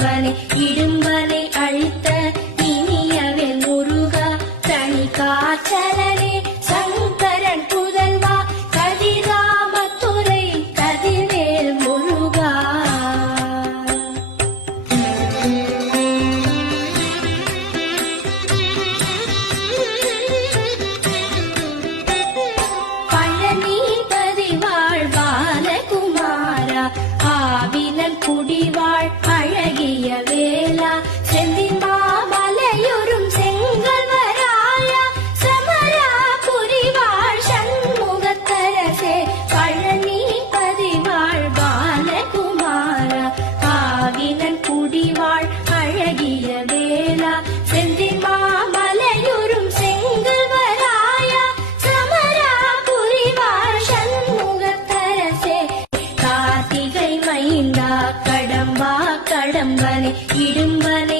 கடம்பனை இடும்பனை அழித்த இனியவன் முருகா தனி காற்றலனே சங்கரன் புதல்வா கதிராமத்துறை கதிர்வேல் முருகா. பழனிபதி வாழ்பாலகுமாரா ஆவினன் குடிவாழ் அழகிய வேளா செந்தின் மாமலையுறும் செங்கல்வராயா சமரா புரிவாழ் சண்முகத்தரசே பழனிபதி வாழ்பாலகுமாரா ஆவினன் குடிவாழ் அழகிய வேளா செந்தின் மாமலையுறும் செங்கல்வராயா சமரா புரிவாழ் சண்முகத்தரசே கார்த்திகை மைந்தா கடம்பா கடம்பனை இடும்பனை